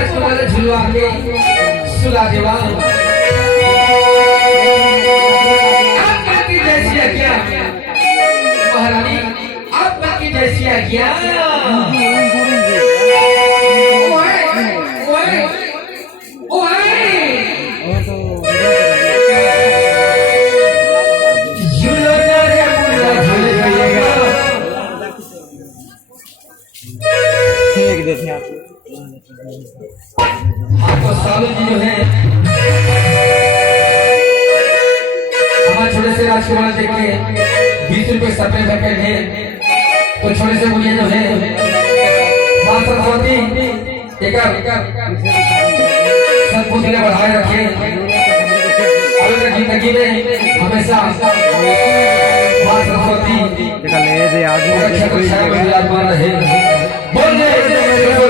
राजकुमार झुलवा के सुला देवा आपका की जैसी आज्ञा महारानी, आपका की जैसी आज्ञा। आपको सालू जी जो है हमारे छोटे से राजकुमार देख के 20 रुपए सपने पैकेट है, तो छोटे से मुझे जो है मां सरस्वती एक सदबुद्धि ने बढ़ाए रखे, और जिंदगी में हमेशा मां सरस्वती विराजमान रहे। बोल